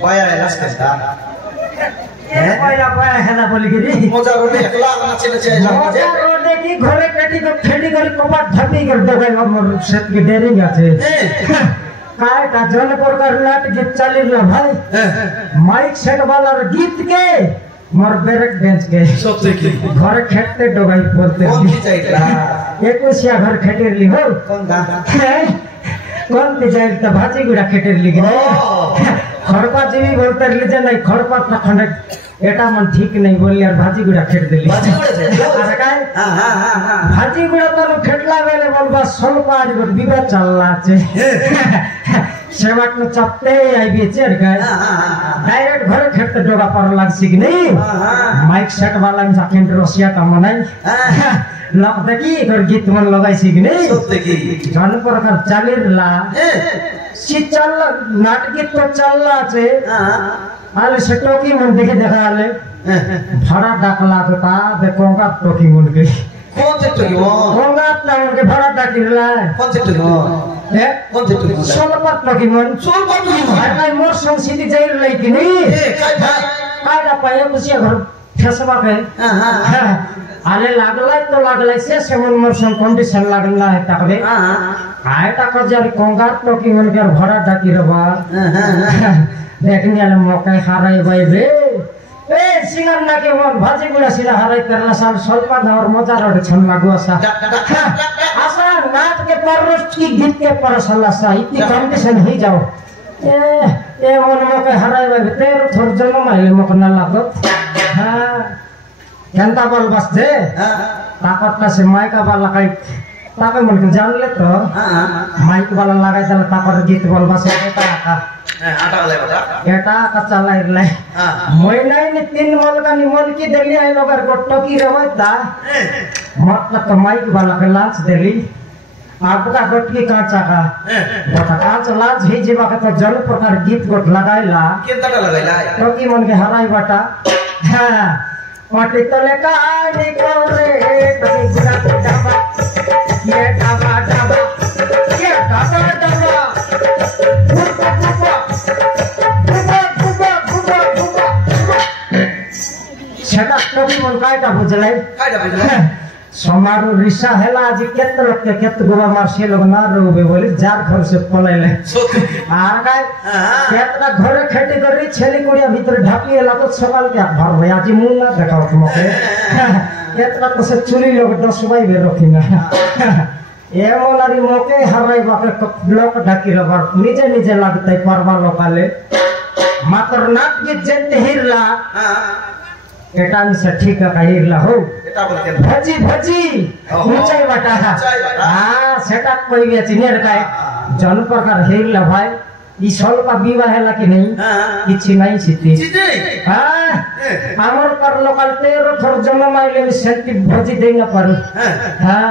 Bayar elas kata. पाया है ना बोली गिरी Moja rode ekla nache nache aja. मोजा रोडे की घरे पेटी को फेटी कर कपा ढपी कर दे गए हमर सेट की डेरिंग আছে काय का जन प्रकार नाट गीत चली ना भाई माइक सेट वाला गीत के मोर ब्रेक बेंच के Sotte ki. घर खेते डोगाई बोलते Kon ki chaitla. एकुसिया घर खेटेर ली हो Kon da. कौन ती जाए तो भाजी गुड़ा खेटेर ली गिरे खड़पा जीवी बोलते लीजे नहीं खड़पा खंड एटा मन ठीक नहीं बोली यार भाजी गुड़ा खेट दिली Baji kore je. अरे काय Ha. भाजी गुड़ा तो खेटला वेले बोलबा ಸ್ವಲ್ಪ आज गुड़ बिबा चलला छे सेवाक न चपते आई बेचे अरे काय डायरेक्ट घर खेत डोगा पर लाग सिग नहीं माइक सेट वाला में सेकंड रसिया का मनाई लग देखी कर गीत मन लगाई सिग नहीं Sotte ki. जन प्रकार चालिरला सी चल नाट गीत तो चलला छे आले से टोकी मन देखे देखा आले भाड़ा डाकला तो ता देखोगा टोकी मन के Kon se to yo. होगा अपना मन के भाड़ा डाकिरला Kon se to yo. A Kon se to yo. सोलपत टोकी मन Sol pa to yo. भाई मोर संसिति जाइर लै कि नहीं Kai bhai. कायदा पाए कुसिया घर फेसबा के आले लागलाई से मन मोर सं कंडीशन लागला है ताकबे काय टाका जरी कोंगा टोकी मन के भाड़ा डाकिरबा देखने वाले मौका हाराई भाई बे ए सिंगर ना के मन भाजी गुड़ा सिला हाराई करला साल ಸ್ವಲ್ಪ और मजा रोड छन लागो सा आसा नाच के पररोज की गीत के परसला सा इतनी कंडीशन ही जाओ ए मन मौका हाराई भाई तेरो थोर जन्म माइले मौका ना लागत हां केंता बल बस दे ताकत से माइका वाला काई ताके मन के जान ले तो माइक वाला लगाई दल ताकर गीत बोल बस एटा का Ata le bata. एटा का चलाई लै महिना नि 3 मल का नि मल की देली आई लोगर गोट्टो की रवता मतलब तो माइक वाला के लाच देली आपका गोट की कांचा का गोटा कांच लाच ही जीवा के तो जन प्रकार गीत गोट लगाइला Kenta ta lagaila. तो की मन के हराई बाटा हां पाटी तले का नि कोरे कभी गुड़ा डाबा ये डाबा ये डाबा सेटा टोकी मन कायटा बुझलाई Kai da bujla. समारो रिसा हेला आज केत लोग के केत गोवा मार से लोग ना रोबे बोले जार घर से पलाइले Sotte. आर काय केतना घरे खेती करी छेली कुड़िया भीतर ढापी हेला तो सवाल क्या भर भई आज मुंह ना देखाओ मके केतना तो से चुरी लोग 10 बाई बे रखिना ए मोलारी मके हराई बाके ब्लॉक ढाकी रबर निजे निजे लागतै परवा लोकाले मात्र नाक के जेते हिरला एटा से ठीक का हिरला हो Eta bol ken. Bhaji bhaji ऊंचाई बाटा हां सेटअप कोई भी चिनेर काय जन प्रकार हेरला भाई ई सोल का विवाह हैला कि नहीं किछि नहीं छिती Chite. हां हमर पर लोकल 13 थोर जन्म आइले में सेंटी भजी देना पर हां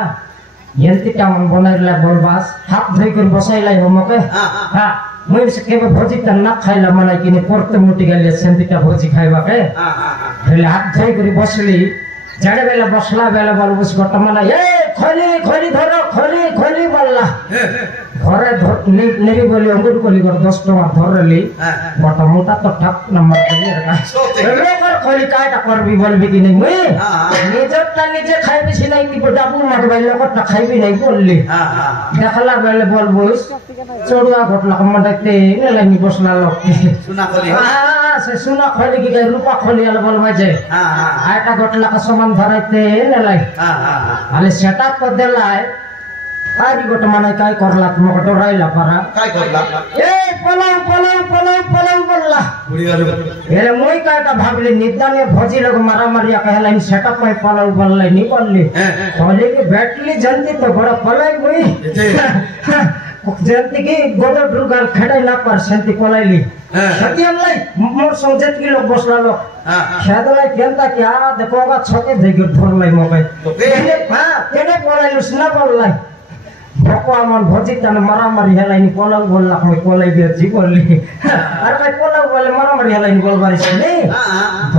यंती टाउन बनाइला बोलबास हाथ धोइ कर बसाइला हमके हां मैं से केबे भजी त न खाइला मलाई किने परते मुटी गेले सेंटीटा भजी खाइबा के हेले हाथ धोइ कर बसली जड़े बेला बसला बेला बोल बस गट मला ए खोली धरो खोली बोलला घरे नेरी बोली अंगुर कोली कर 10 टका धरली गट मोटा तो ठक नंबर देली रे का खोली काटा करबी बोलबी कि नहीं मैं निजता निजे खाइबी छि नहीं कि डाबू मार बाई लगत ना खाइबी नहीं बोलली देखला बेले बोल बस चोड़ुआ घटला कमडते ने लाइन बसला लक्की Suna koli. से सुना खोली कि रूपा खोली वाला बोलबा जे आटा घटला का सामान भराइते ने लाई हाले सेटअप कर देलाई आरी गोट माने काय करला तुम डराइला पारा Kai korla. ए पलाऊ बोलला Budi galu. एरे मोई काटा भागले निद्दा ने भजी लोग मारा मारिया कहला इन सेटअप में पलाऊ बोलले नहीं बोलली खोले के बैटली जल्दी तो बड़ा पलाई मोई जल्दी की गोदो दुर्गाल खड़ाई ना पर शांति पलाईली सतियलाई मोर समझत की लोग बसला लोग खेदलाई केंता क्या देखोगा छके देगिर धरलाई मोबाइल तेने पलाईलु सुना बोललाई भोकवा मन भजी तन मारा मारी हेलाई नि पलाऊ बोलला मैं पलाई बेजी बोलली अरे भाई पलाऊ बोले मारा मारी हेलाई नि बोलबारी छ नि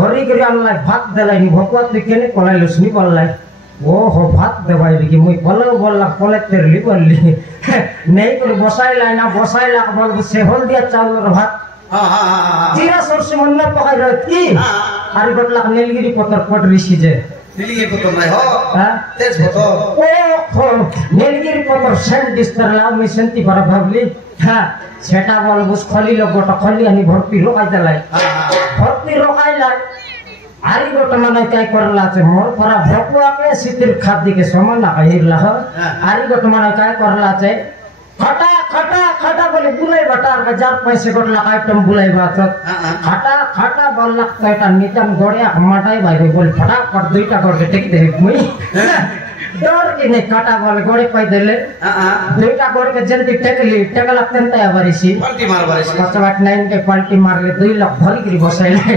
धरी करी अनलाई भात देलाई नि भोकवा त केने पलाईलु सुनी बोललाई ओ हो भात देबाई कि मैं पलाऊ बोलला पले तेरली बोलली नहीं कर बसाइला ना बसाइला बोल से होल दिया चावल भात জিরা সরষে মন্না পকাই রয় কি আর গটলা নীলগিরি পতর পট ঋষি যে নীলগিরি পতর নাই হ হ্যাঁ তেজ পতর ও নীলগিরি পতর সেন ডিস্টারলা আমি সেন্তি para ভাবলি হ্যাঁ সেটা বল বুঝ খলি লগটা খলি আনি ভর্তি রোকাই দেলাই ভর্তি রোকাইলাই আরি গোটা মানে কাই করলা আছে মোর পরা ভকুয়াকে শীতের খাদ্যকে সমান না কাইরলা হ আরি গোটা মানে কাই করলা আছে खटा खटा खटा बोले बुलाई बटा 1000 पैसे गोटला आइटम बुलाई बात खटा खटा बोलला कटा नितम गोड़िया मटाई भाई बोल फटाफट दुईटा करके टेक दे मुई डर के ने काटा बोले गोड़े पाई देले दुईटा गोड़ के जल्दी टेकली टेकला तंता बारिसी पलटी मार बारिसी 589 के पलटी मार ले 2 लाख भरी गिरी बसाइले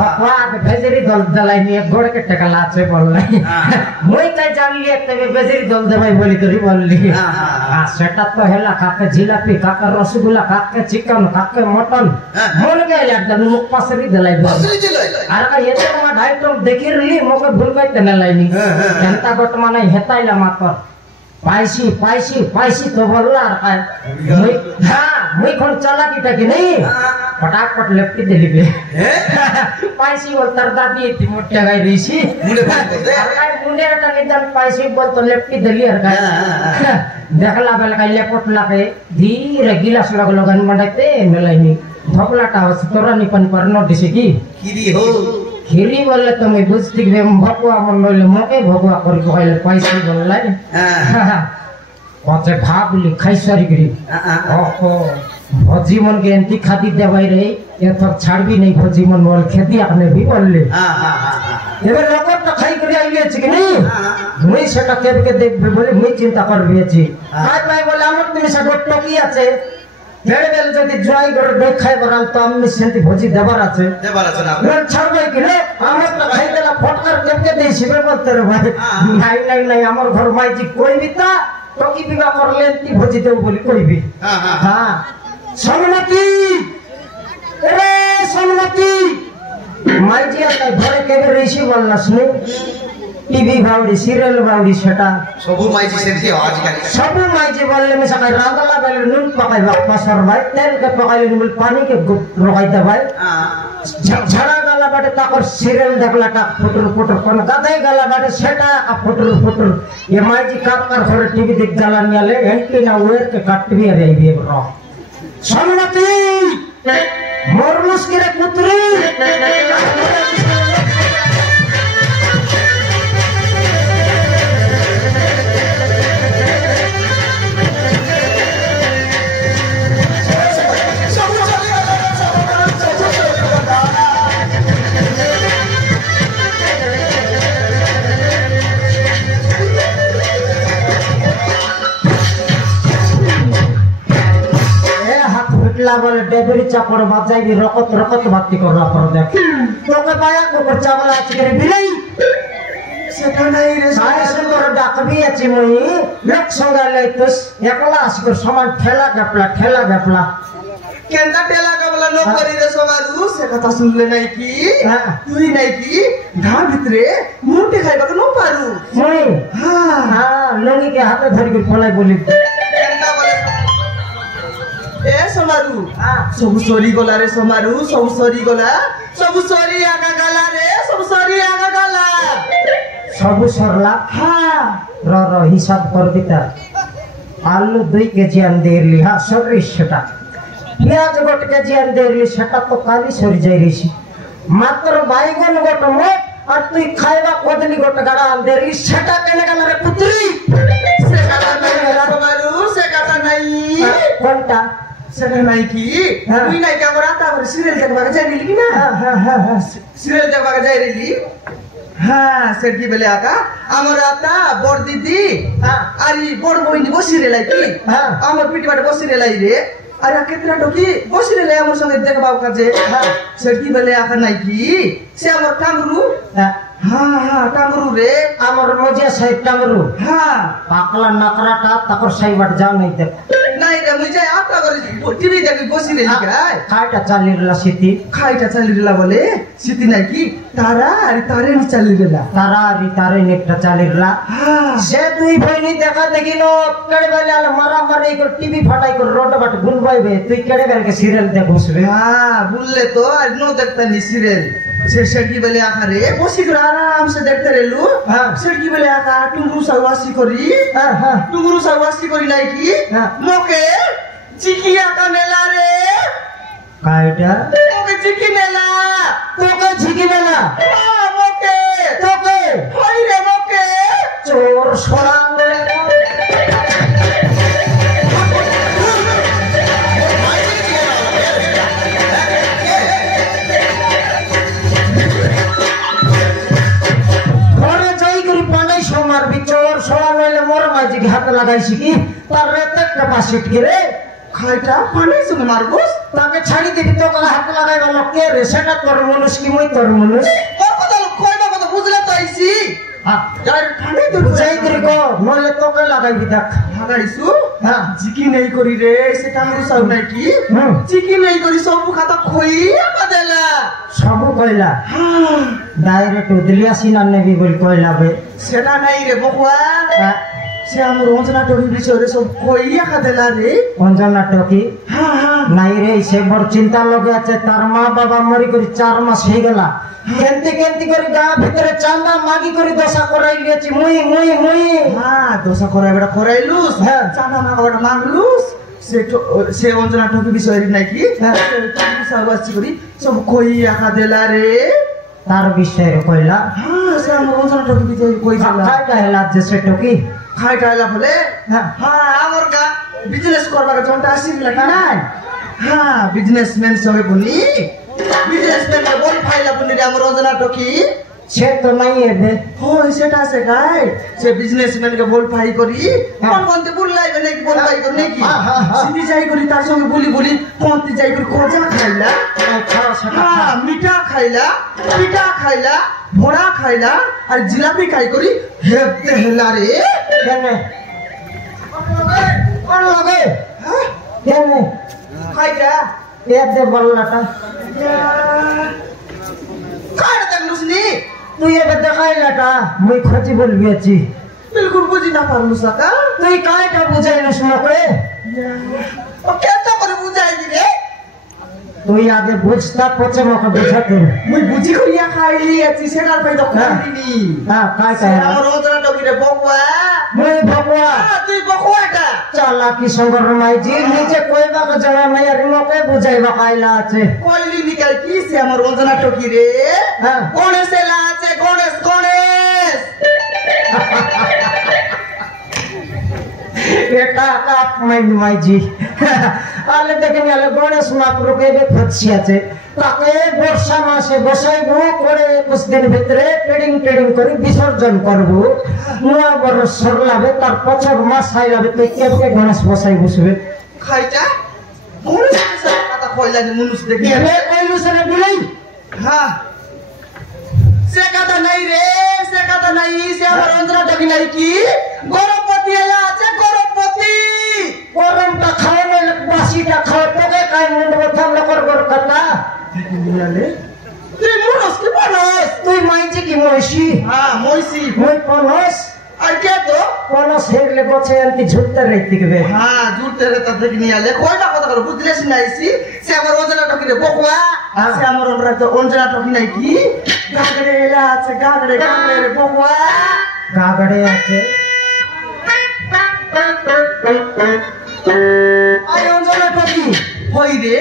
भक्वा के भेजरी दल दलाई नि गोड़ के टेकला আছে बोलले मुई काई जान लिए तबे भेजरी दल दबाई बोली करी बोलली आ सेटा तो हेला काके जिलापी काके रसगुल्ला काके चिकन काके मटन मन गेले एकदम मुख पासरी दलाई पासरी दिलाई আর কা এতে তোমার আইটম দেখি রলি মকে ভুল পাইতে না লাইনি জনতা গট মানে হেতাইলা মাত্র পাইছি পাইছি পাইছি তো বললা আর মুই হ্যাঁ মুই কোন চালাকিটা কি নেই फटाफट लेफ्टी दिलिबे पाइसी बोल तर दादी इति मोटे गाय ऋषि मुंडे बोलते काय मुंडे टा निदान पाइसी बोल तो लेफ्टी दिली हर काय देखला बेल काय लेपट लागे धीरे गिलास लग लगन मंडते नलाइनी धोकलाटा हो तोरा निपन पर नोटिस की खिरी हो खिरी बोलले तो मैं बुझती के भकुआ मन लइले मके भकुआ कर कहले पाइसी बोललाई पचे भाबली खाइसरी गिरी ओहो भजीमन के एंटी खादी देवाई रही ये तक छाड़ भी नहीं भजीमन बोल खेती आपने भी बोल ले ये लोग तो खाई कर आइए छी कि नहीं मुई सेटा के देख बोले मुई चिंता कर भी छी काय भाई बोले हमर তুমি সব টকি আছে বেড়ে বেল যদি জয় করে দেখাই বরাল তো আমি শান্তি ভজি দেবার আছে না কোন ছাড়বে কি রে আমার তো খাই দেলা ফটকার কেমকে দেই শিবে বলতে রে ভাই নাই আমার ঘর মাইজি কইবি তা টকি বিবা করলে তি ভজি দেব বলি কইবি হ্যাঁ सोनमती अरे सोनमती माइजी आता घरे केबे रहिसी बोलना सुने टीवी बावड़ी सीरियल बावड़ी सेटा सबु माइजी सेती आज काली सबु माइजी बोलले में सकाय रांदला बेले नुन पकाई बापा सर भाई तेल के पकाई बोल पानी के रोकाई दे भाई झड़ा गला बाटे ताकर सीरियल देखला ता फुटर फुटर कोन गादाई गला बाटे सेटा आ फुटर फुटर ये माइजी काट कर घरे टीवी देख गला नियाले एंटीना वेर के काटवी रे बे रो सोनमती मोरलुस के रे पुत्री बोले डेबरी चापड़ बाजाई भी रकत रकत बाती कर रहा पर देख तो के पाया को पर चावल आज करे बिलाई सेटा नहीं रे सारे सुंदर डाक भी अछि मई लक संगाले तस एकला आसकर समान ठेला गपला केंदा ठेला गपला नो करी रे सोमारू से कथा सुनले नहीं की तुई नहीं की धा भितरे मुंटे खाइबा नो पारू मई हां लोगी के हाथ धरि के फलाई बोली केंदा बोले ए सोमारू सब सोरी गला रे सोमारू सब सोरी गला सब सोरी आगा गला रे सब सोरी आगा गला सब सरला हां र हिसाब कर दिता आलू 2 केजी अंदेरली हां सरी सेटा प्याज गोट केजी अंदेरली सेटा तो काली सरी जाई रही मात्र बाईगन गोट मोट और तू खाइबा कोदली गोट गाड़ा अंदेरली सेटा केने गला रे पुत्री से कथा नहीं सोमारू से कथा नहीं कोनटा सेटा नहीं की तुई नहीं क्या बराता और सीरियल देखबा के जाई रही ना हां सीरियल देखबा के जाई रही हां सेठी बेले आका हमर आता बड़ दीदी आरी बड़ बहिनी बसी रे लाई की हमर पिटी बाटे बसी रे लाई रे अरे केतना टोकी बसी रे लाई हमर संगे देखबा का जे सेठी बेले आका नहीं की से हमर कामरू হ্যাঁ টাঙ্গরু রে আমার মজিয়া সাহেব টাঙ্গরু হ্যাঁ পাকলা নাকরাটা তাকর সাইবার যাও নাই দেখ নাই রে মুই যাই আটা করে টিভি দেখি বসি রে গায় খাইটা চালিরলা সিটি খাইটা চালি রেলা বলে সিটি নাকি তারা আর তারে নি চালি রেলা তারা আরি তারে নেকটা চালিরলা হ্যাঁ সে তুই বইনি দেখা দেখি নো কেড়ে বেলে আলে মারা মারি করে টিভি ফাটাই করে রোড বাট গুনবাইবে তুই কেড়ে বেলকে সিরিয়াল দেখ বসবে হ্যাঁ বললে তো আর নো দেখতে নি সিরিয়াল से सेठी बेले आखा रे बसी कर आराम से देखते रेलु हां सेठी बेले आखा टुंगुरु सवासी करी हां हां टुंगुरु सवासी करी लाई की मोके चिकी आका नेला रे कायटा मोके चिकी नेला तोके चिकी नेला हां मोके तोके होई रे मोके चोर सोरांग हाथ लगाई की तार तक कैपेसिटी के रे खाइटा पानी से मारबस ताके छाड़ी दे तो का हाथ लगाई वाला के रे सेटा तोर मनुष्य की मई तोर मनुष्य ओ कदल कोई बात बुझले तो आइसी हां यार पानी तो बुझाई करी को मोले तो के लगाई तक लगाइसु हां जिकी नहीं करी रे से टांगु सब नहीं की जिकी नहीं करी सब खाता खोई बदला सब कइला हां डायरेक्ट उदलिया सीना ने भी बोल कइला बे सेटा नहीं रे बकुआ से हम रोजना टोरी बिचरे सब कोई खादेला रे अंजना टोकी हां हां নাই রে সে বড় চিন্তা লগে আছে তার মা বাবা মরি করে 4 মাস হয়ে গেল কেনতে কেনতে করে গা ভিতরে চান্দা মাগি করে দশা করাই লিয়েছি মুই হ্যাঁ দশা করাই বড় করাইলুস হ্যাঁ চান্দা মাগা মাগলুস সে অঞ্জনা টকি বিষয় নাকি সাবাসি করি সব কই আকা দেলা রে তার বিষয় কইলা হ্যাঁ সে আমার অঞ্জনা টকি বিষয় কই দিলা খাইটা হেলা যে সে টকি খাইটা হেলা বলে হ্যাঁ আমার কা বিজনেস করবার জন্টা আসিল নাকি নাই হ্যাঁ বিজনেসম্যান সবে বনি বিজনেসম্যান বল ফাইলা বনি রে আমার অঞ্জনা টকি সে তো নাই এবে হয় সেটা আছে গাই সে বিজনেসম্যান কে বল ফাই করি কোন কোনতে বল লাইবে নাকি বল ফাই করি নাকি সিধি যাই করি তার সঙ্গে বলি বলি কোনতে যাই করি খোঁজা খাইলা হ্যাঁ মিঠা খাইলা পিঠা খাইলা ভোড়া খাইলা আর জিলাপি খাই করি হেপতে হেলা রে কেনে কোন লাগে হ্যাঁ কেনে খাইটা এ দে বললাটা কাটা দেখলুসনি তুই এবে দেখাইলাটা মুই খোঁজি বলবি আছি বিলকুল বুঝি না পারলুস কাকা তুই কাইটা বুঝাইলস না করে ও কেমন করে বুঝাই দিলে তুই আগে বুঝতা পচে মকে বুঝাতে মুই বুঝি করিয়া খাইলি আছি সেটার পাই তো খাইনি হ্যাঁ কাইটা আমার অন্তরা টকিরে বকুয়া মুই ভগবা তুই বকুয়াটা চালাকি সঙ্গর মাইজি নিজে কইবাকে জানা নাই আর মকে বুঝাইবা কাইলা আছে কইলি নিকাল কি সে আমার অন্তরা টকিরে হ্যাঁ গণেশ এলা আছে গণেশ গণেশ এটা কাপ মাইন্ড মাইজি আলে দেখেন আলে গণেশ মহাপ্রভুকে বে ফচ্ছি আছে তাকে বর্ষা মাসে বসাইবো করে 21 দিন ভিতরে ট্রেডিং করে বিসর্জন করব নয়া বরস সরলাবে তার বছর মাস হাইলাবে তুই কেমনে গণেশ বসাই বসবে খাইটা গণেশ কথা কইলা নি মানুষ দেখি এবে কইলু সরে বলাই হ্যাঁ সে কথা নাই রে সে কথা নাই সে আমার অন্তরা টকি নাই কি গরমপতি এলা আছে গরমপতি গরমটা খাওয়া নইলে বাসিটা খাওয়া তোকে কাই মুন্ড ব্যথা নকর গর কথা তুই মনস কি মনস তুই মাইজি কি মইছি হ্যাঁ মইছি মই পনস আর কে তো পনস হেরলে গছে আনতি ঝুলতে রাইতে গবে হ্যাঁ জুড়তে রে তা দেখি নিয়ে আলে কয়টা কথা করে বুঝলেছ নাইছি সে আমার অঞ্জনা টকি রে বকুয়া সে আমার অঞ্জনা টকি নাই কি গাগড়ে এলা আছে গাগড়ে রে বকুয়া গাগড়ে আছে আই অঞ্জনা টকি হই রে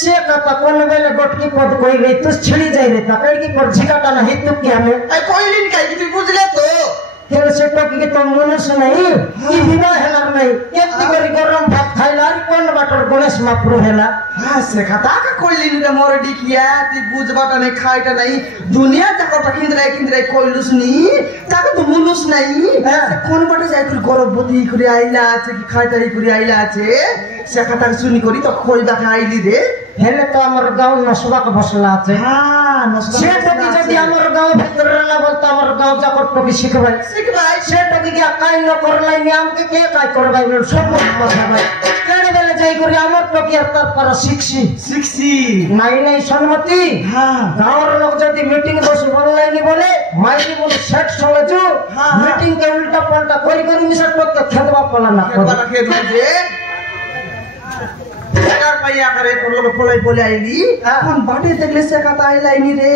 সে কথা কোন বেলে গটকি পদ কই গই তুই ছিড়ি যাই রে তা কই কি পর ঝিকাটা না হিত কি আমি আই কইলিন কাই তুই বুঝলে তো কেন সে টকি কি তো মনস নাই কি বিনা হেলার নাই কেতি করি গরম ভাত খাইলা আর কোন বাটর গণেশ মহাপ্রভু হেলা হ্যাঁ সে কথা কা কইলিন রে মোর ডিকিয়া তুই বুঝবাটা নাই খাইটা নাই দুনিয়া জাকটা কিন্দ্রাই কইলুস নি তাকে তো মনুস নাই সে কোন বাটে যাই তুই গরবতী করে আইলা আছে কি খাইটাই করে আইলা আছে সে কথা শুনি করি তো কইবা খাইলি রে হেলে তো আমার গাঁও নসবাক বসলা আছে হ্যাঁ সে টকি যদি আমার গাঁও ভিতরে না বলতো আমার গাঁও যাকর টকি শিখবাই সে টকি কি কাই ন করলাই নি আমাকে কে কাই করবাই বল সব কথা ভাই কেন বেলে যাই করি আমার টকি আর তার পর শিখছি নাই সম্মতি গাঁওর লোক যদি মিটিং বসে অনলাইনে বলে মাইনি বলে সেট চলেছো মিটিং কে উল্টা পাল্টা করি মিশা টক খেদবা পালা না পাইয়া করে তোর ফলাই বলে আইলি কোন বাটে দেখলে সে কথা আইলাইনি রে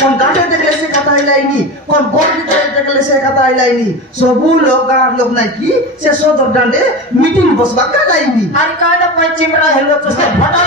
কোন গাটে দেখলে সে কথা আইলাইনি কোন গোল ভিতরে দেখলে সে কথা আইলাইনি সবু লোক গাঁর লোক নাকি সে সদর ডান্ডে মিটিং বসবা কালাইনি আর কাটা পাই চিমরা হেলো তো সব ফটা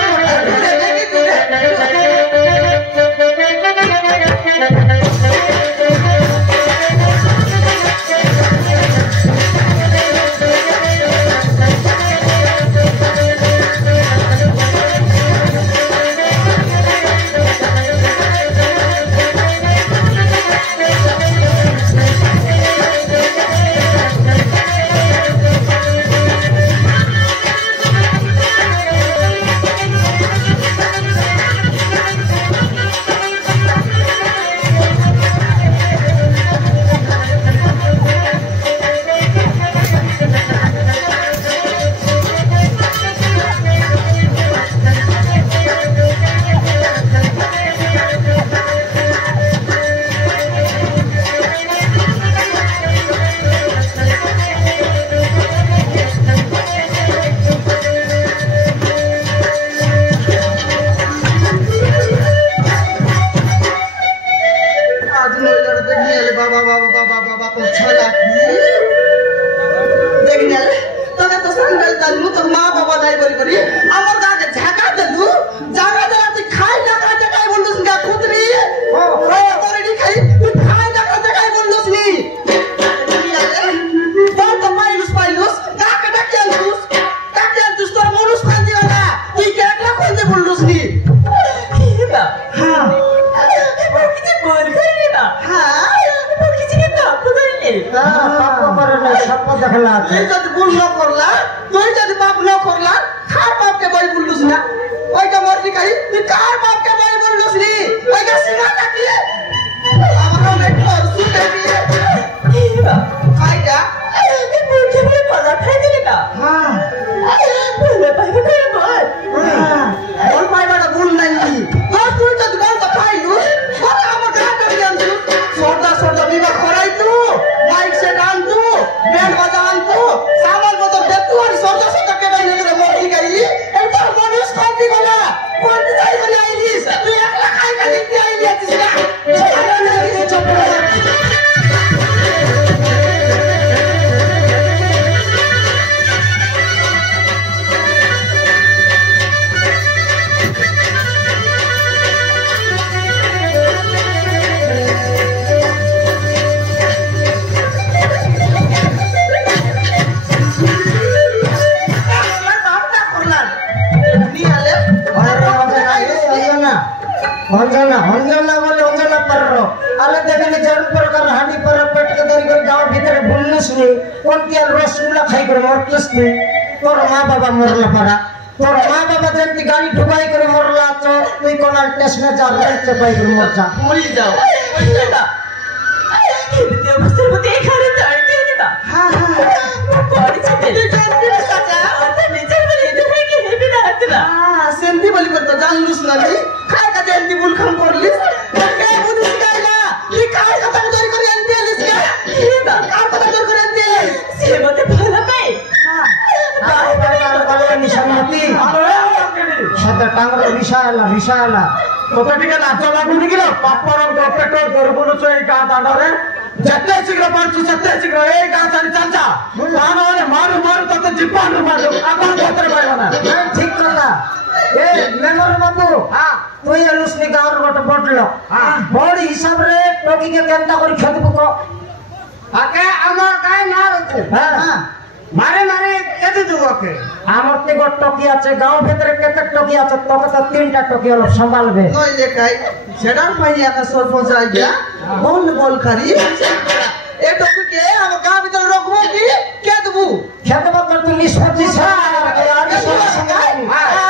रसगुल्ला खाई कर मरतस नहीं तोर माँ बाबा मरला पड़ा तोर माँ बाबा जब गाड़ी ढुकाई कर मरला तो तुई कोना टेस्ट में जा रहा है भाई कर मर जा मरी जाओ ते बस वो देखा रे तड़के ने बा हां हां बॉडी चले जानते ना साजा अंदर नीचे वाले इधर है कि है भी ना हटना हां सेंटी बोली कर तो जान लुस लगी खाए का जल्दी बुल खम कर लिस के बुद सिखाइला ये खाए का तक दूर कर अंते लिस का ये बा का तक दूर कर अंते से मते भला में हां बाय बाय बाय निशानती सदा टांगर विशाला কত টিকা নাচ লাগুনি কিলো পাপর পেট্রোল গরবুল চই গা দাঁড়ারে যেতে শীঘ্র পারছু সেতে শীঘ্র এই গা ছাড়ি চাচা মানে মারু তত জীবন মারু আপন ভিতরে পাইবা না ঠিক কথা এ মেমর বাবু তুই এলুস নি গাওর গট বটলো বড় হিসাব রে টকি কে কেনটা করি খেতবু কো আকে আমার কাই না হ্যাঁ মারে কেতে দুকে আমার তে গট টকি আছে গাঁও ভিতরে কেতে টকি আছে তোকে তো তিনটা টকি হলো সম্ভালবে নই দেখাই সেডার পাইয়া কা সরপঞ্চ আইয়া বল করি এ টকি কে আমার গাঁ ভিতরে রাখবো কি কে দেবু খেতবো তো তুমি নিষ্পত্তি ছাড় আর